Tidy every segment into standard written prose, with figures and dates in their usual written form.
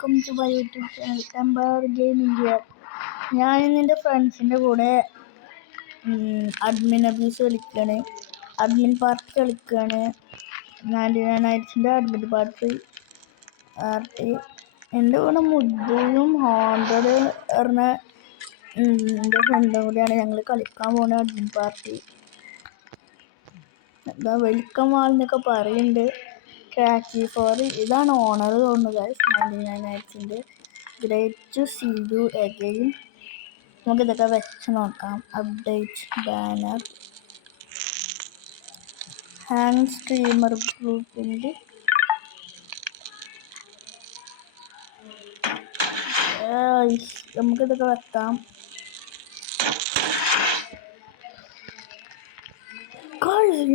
Welcome to my YouTube channel Empire Gaming here. ഞാൻ എൻ്റെ ഫ്രണ്ട്സിൻ്റെ കൂടെ അഡ്മിൻ അബ്യൂസ് കളിക്കുകയാണ്. അഡ്മിൻ പാർട്ടി കളിക്കുകയാണ്. 99 നൈറ്റ്സിൻ്റെ അഡ്മിൻ പാർട്ടി. എൻ്റെ കൂടെ മുദ്ദയും ഹോണ്ടഡ് പറഞ്ഞ എൻ്റെ ഫ്രണ്ടും കൂടിയാണ് ഞങ്ങൾ കളിക്കാൻ പോകുന്ന അഡ്മിൻ പാർട്ടി. എന്താ വെൽക്കം ആളെന്നൊക്കെ പറയുന്നുണ്ട്. ക്രാക്കി ഫോർ ഇതാണ് ഓണർ തോന്നുന്നു ഗൈസ്. 99 നൈറ്റ്സിൻ്റെ great to see you again. നമുക്കിതൊക്കെ വെച്ച് നോക്കാം. അപ്ഡേറ്റ് ബാനർ ഹാങ് സ്ട്രീമർ ഗ്രൂപ്പിൻ്റെ നമുക്കിതൊക്കെ വെക്കാം.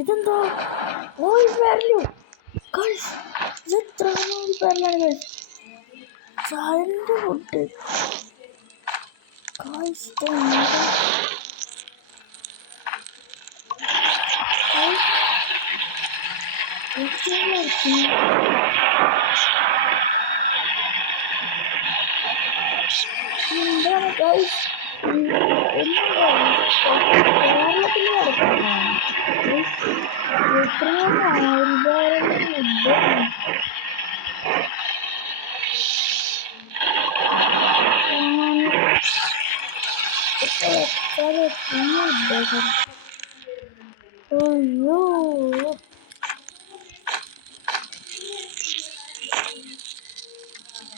ഇതെന്താ ഓയിൽ വാല്യൂ ഗൈസ്? ഇത് എത്ര ഓയിൽ വാല്യാണ് ഗൈസ്? Child food guys. എന്താണ് ഗൈസ്? കേരളത്തിൽ നടക്കണം എത്രയോ ആൾക്കാരുടെ അയ്യോ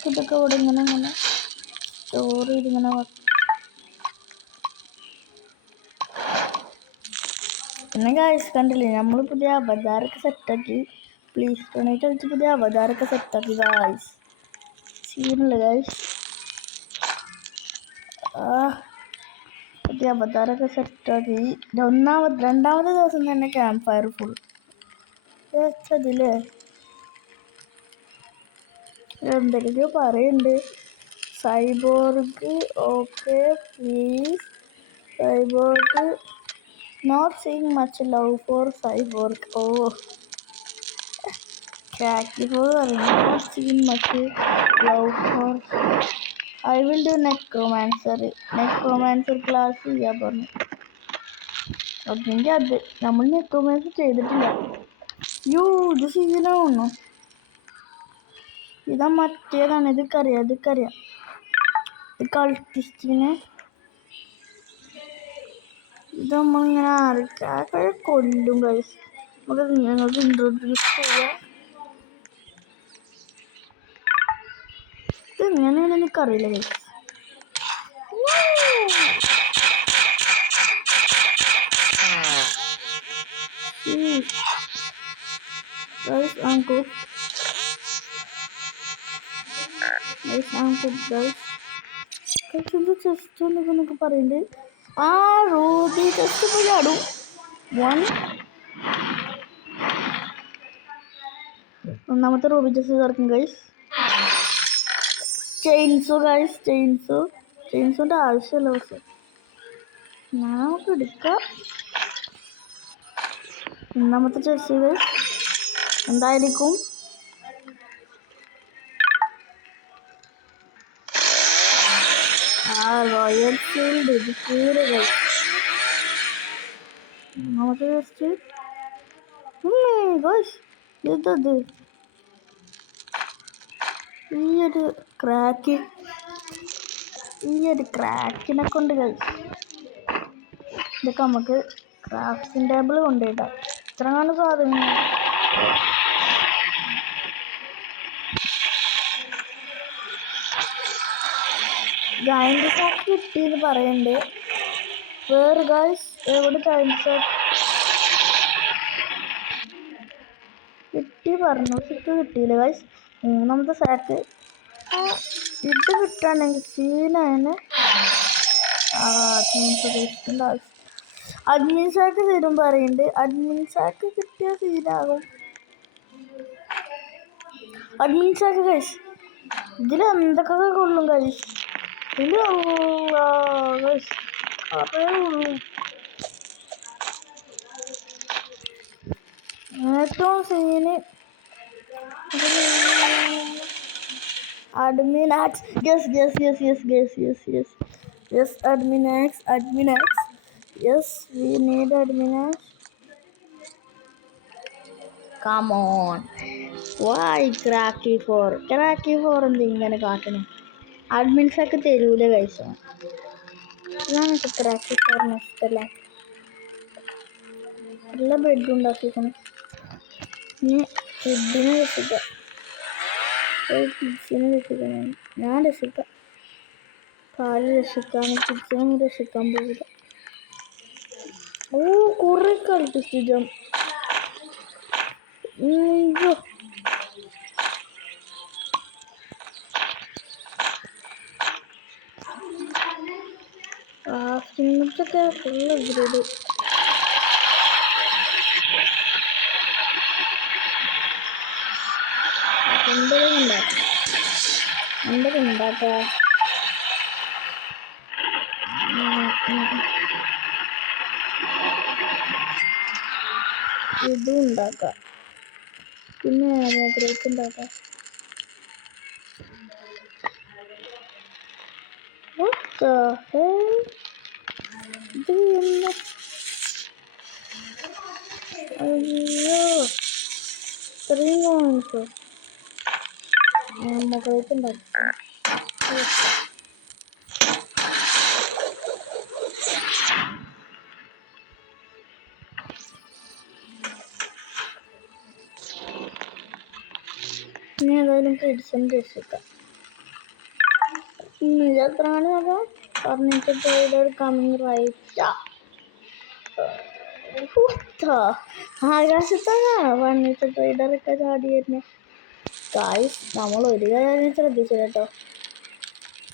ഇതൊക്കെ ഇവിടെ ഇങ്ങനെ സ്റ്റോർ ചെയ്തിങ്ങനെ പിന്നെ ഗൈസ് കണ്ടില്ലേ, നമ്മൾ പുതിയ അവതാരൊക്കെ സെറ്റാക്കി. പ്ലീസ് ഡൊണേറ്റ് കളിച്ച് പുതിയ അവതാരൊക്കെ സെറ്റാക്കി ഗൈസ്. സീനുള്ള ഗൈസ്. പുതിയ അവതാരൊക്കെ സെറ്റാക്കി. രണ്ടാമത്തെ ദിവസം തന്നെ ക്യാമ്പ് ഫയർ ഫുൾ വെച്ചതില്ലേ. എന്തൊക്കെയോ പറയുന്നുണ്ട്. Cyborg okay please. Cyborg not seeing much love for cyborg. Cracky for not seeing much love for. I will do necromancer class ചെയ്യാൻ പറഞ്ഞു. അതെങ്കിൽ അത് നമ്മൾ നെക്രോമാൻസർ ചെയ്തിട്ടില്ല. ഇത് സീനാവുന്നു. ഇതാ മറ്റേതാണ്. ഇതൊക്കറിയാം ഇത് കളിപ്പിച്ചിനെ. ഇത് നമ്മളിങ്ങനെ ആൾക്കാരെ കൊല്ലും ഗൈസ്. നമുക്ക് ഞങ്ങൾക്ക് ഇൻട്രോഡ്യൂസ് ചെയ്യാം. ഇത് എങ്ങനെയാണ് എനിക്കറിയില്ല ഗൈസ്. ചെസ്റ്റ് എന്നൊക്കെ പറയുന്നുണ്ട്. റൂബി ചെസ്റ്റ് പോയി ആടും. ഒന്നാമത്തെ റൂബി ചെസ്റ്റ് തുറക്കും ഗൈസ്. Chainsaw guys. ചെയിൻസോന്റെ ആവശ്യമല്ല. പക്ഷെ നമുക്ക് എടുക്കാം. ഒന്നാമത്തെ ചെസ്റ്റ് ഗൈസ് എന്തായിരിക്കും? Royal shield. ഇത് കീറ് ഗൈസ്. ഒന്നാമത്തെ ചെസ്റ്റ് ഗൈസ്. ഇതത് ഈ ഒരു ക്രാക്കിനെ കൊണ്ട് ഗൈസ് ഇതൊക്കെ നമുക്ക് ക്രാഫ്റ്റിംഗ് ടേബിൾ കൊണ്ടുപോയിട്ടാം. ഇത്രയാണ് സാധനം. ജയന്റ് സാക്ക് കിട്ടിയെന്ന് പറയുന്നുണ്ട്. വേറെ ഗൈസ് എവിടെ ജയന്റ് സാക്ക് കിട്ടി പറഞ്ഞു. ഇത് കിട്ടിയില്ല ഗൈസ്. മൂന്നാമത്തെ സാക്ക് ഇത് കിട്ടുകയാണെങ്കിൽ സീനാണ്. അഡ്മിൻ സാക്ക് തരും പറയുന്നുണ്ട്. അഡ്മിൻ സാക്ക് കിട്ടിയ സീനാകും. അഡ്മിൻ സാക്ക് ഗൈസ് ഇതിൽ എന്തൊക്കെ കൊള്ളും ഗൈസ്. ഇതിൽ ഏറ്റവും scene Adminax. Yes, yes, yes, yes, yes, yes, yes. Yes, Adminax, Adminax. Yes, we need Adminax. Come on. Why Cracky 4? Cracky 4 എന്തിങ്ങനെ കാട്ടണേ? അഡ്മിൻസൊക്കെ തരൂല കഴിച്ച. ഇതാണ് ക്രാക്കി 4 ഇഷ്ടല്ലേ? നല്ല ബെഡ് ഉണ്ടാക്കിക്കണം. ഇനി ഫുഡിനെ രക്ഷിക്കാം. കിഡ്സിനെ രക്ഷിക്കണം. ഞാൻ രക്ഷിക്കാം. കാല് രക്ഷിക്കാനും കിഡ്സിനെ രക്ഷിക്കാൻ പോകില്ല. ഓ കുറെ കളിപ്പിച്ചു. സിംഗത്തൊക്കെ ഫുള്ള് ഗ്രേഡ്. എന്തൊക്കെ ഉണ്ടാക്കുക? ഇതും ഉണ്ടാക്കാം. പിന്നെ ഗ്രേപ്പ് ഉണ്ടാക്കാം. ഇത് എന്താ? അയ്യോ ഇത്രയും കോയിൻസോ ഗ്രേപ്പ് ഉണ്ടാക്കാം. ഇനി ഏതായാലും കിഡ്സിന് രക്ഷിക്കാം. എത്രയാണ് നോക്കാം. Furniture trader coming right. ആകാശത്താണ് ഫർണിച്ചർ ട്രേഡറൊക്കെ ചാടി വരുന്നത്. ഗായ്സ് നമ്മൾ ഒരു കാര്യം ശ്രദ്ധിച്ചു കേട്ടോ.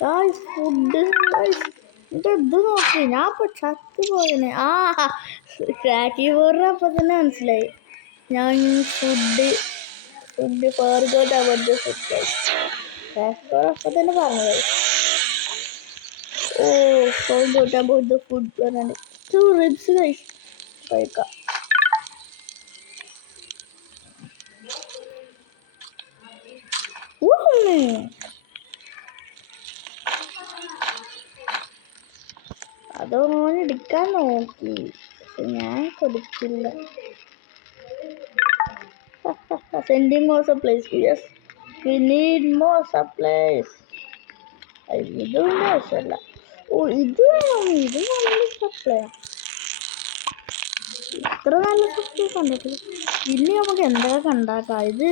ഗായ്സ് ഫുഡ് ഇത് നോക്കി ഞാൻ ഇപ്പൊ ചത്ത് പോയനെ. ക്രാക്കി പോറിന് അപ്പൊ തന്നെ മനസ്സിലായി ഞാൻ food forgot about the food guys. Cracky four അപ്പൊ തന്നെ പറഞ്ഞത്. Oh forgot about the food പറഞ്ഞാണ്ട് 2 റിബ്സ് ഗൈസ് കഴിക്കാം. അതോന് എടുക്കാൻ നോക്കി, പക്ഷെ ഞാൻ കൊടുക്കില്ല. Sending more supplies. Yes, we need more supplies. ഇതൊന്നും ആവശ്യമല്ല. ഓ ഇത് വേണം. ഇത് നല്ല സപ്ലൈ. ഇത്ര നല്ല സപ്ലൈ കണ്ടിട്ടില്ല. ഇനി നമുക്ക് എന്തൊക്കെ ഉണ്ടാക്കാം. ഇത്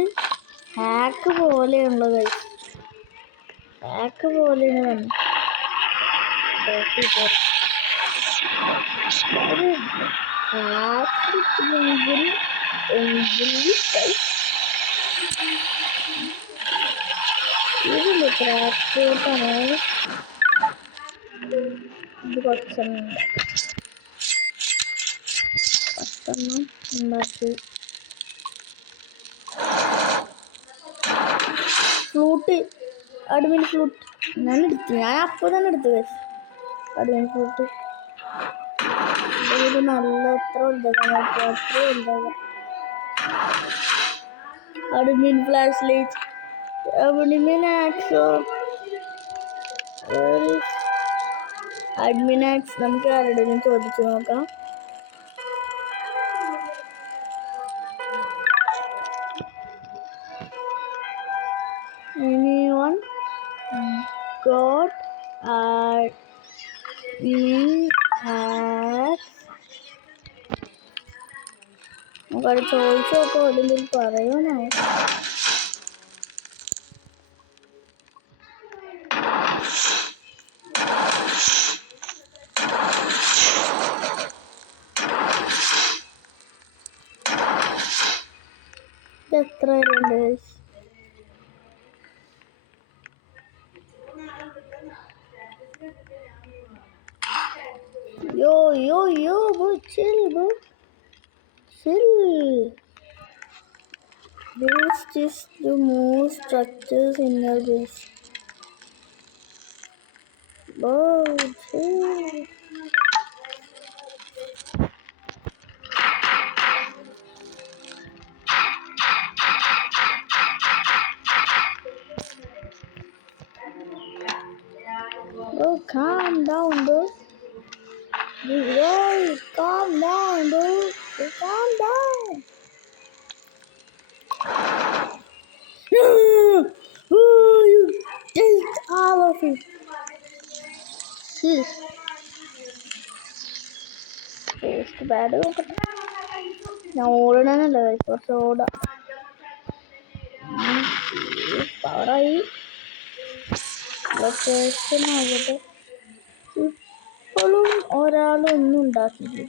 ഹാക്ക് പോലെയുള്ളത്. ഹാക്ക് പോലെയാണ്. ഇതില് ക്രാഫ്റ്റാണ്. ഇത് കുറച്ചെണ്ണം ഉണ്ടാക്കി. ഫ്ലൂട്ട്, അഡ്മിൻ ഫ്ലൂട്ട് ഞാൻ അപ്പോൾ തന്നെ എടുത്തു. അഡ്മിൻ ഫ്ലൂട്ട് ഇത് നല്ല എത്ര ഉണ്ടാകാം. അഡ്മിൻ ഫ്ലാഷ് ലൈറ്റ്, അഡ്മിൻ ആക്സോ, അഡ്മിൻ ആക്സ്. നമുക്ക് ആരുടെയും ചോദിച്ചു നോക്കാം. Anyone got admin hacks? നമുക്കത് ചോദിച്ചൊക്കെ ഒടുമ്പിൽ പറയണോ? എത്ര ഉണ്ട്? Yo, bro, chill, bro. Chill. This is the most structures in your base. Bro, chill. Bro, calm down, bro. Bro, calm down, bro. Bro, calm down. No! Oh, you take all of it. Sheesh. Taste bad. ഞാൻ ഓടണല്ലോ കുറച്ച് ഓടാം. പവറായി location ആകട്ടെ. ഇപ്പോഴും ഒരാളൊന്നും ഉണ്ടാക്കിയില്ല.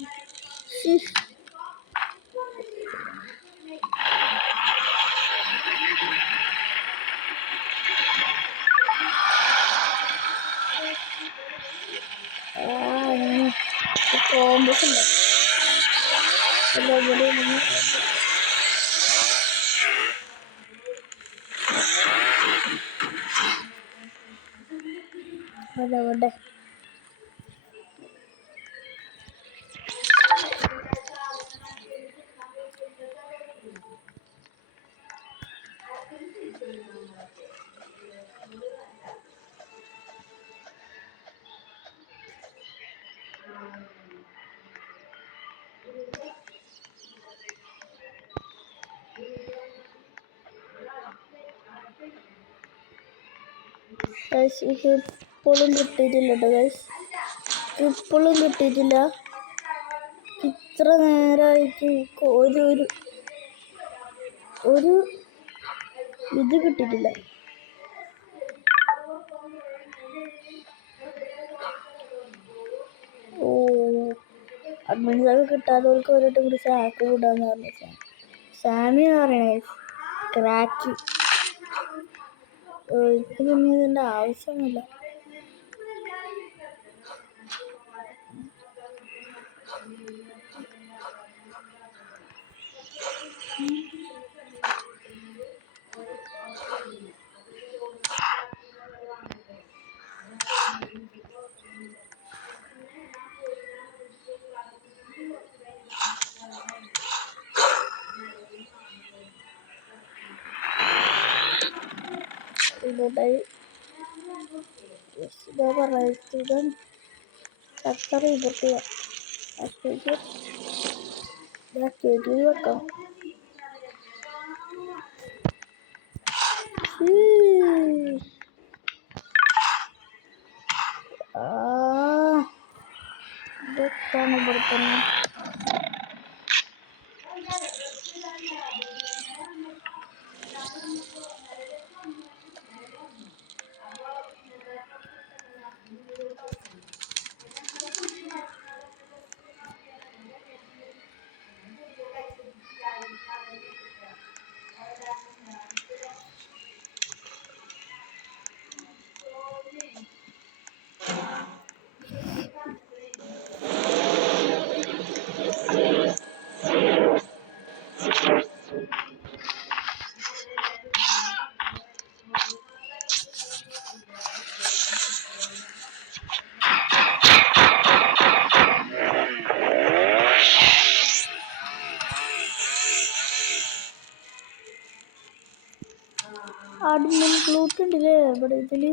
Compass ഉണ്ട്. അതവിടെ ഇപ്പോഴും കിട്ടിയിട്ടില്ല കേട്ടോ ഗൈസ്. ഇപ്പോഴും കിട്ടിയിട്ടില്ല. ഇത്ര നേരമായിട്ട് ഒരു ഇത് കിട്ടിയിട്ടില്ല. ഓ, അഡ്മിൻസൊക്കെ കിട്ടാത്തവർക്ക് ഒരിട്ടും കൂടി സാക്ക് കൂടാന്ന് പറഞ്ഞു. സാമി എന്ന് പറയണേ ക്രാക്ക്. ഒരിക്കൽ പിന്നെ ഇതിൻ്റെ ആവശ്യമൊന്നുമില്ല. ഇതാ പറയുന്നത് ചക്കര ഇതൊക്കെ വെക്കാം. ഇതൊക്കെയാണ് ഇവിടെ തന്നെ. അഡ്മിൻ ബ്ലൂട്ട് ഉണ്ടല്ലേ ഇവിടെ ഇതില്.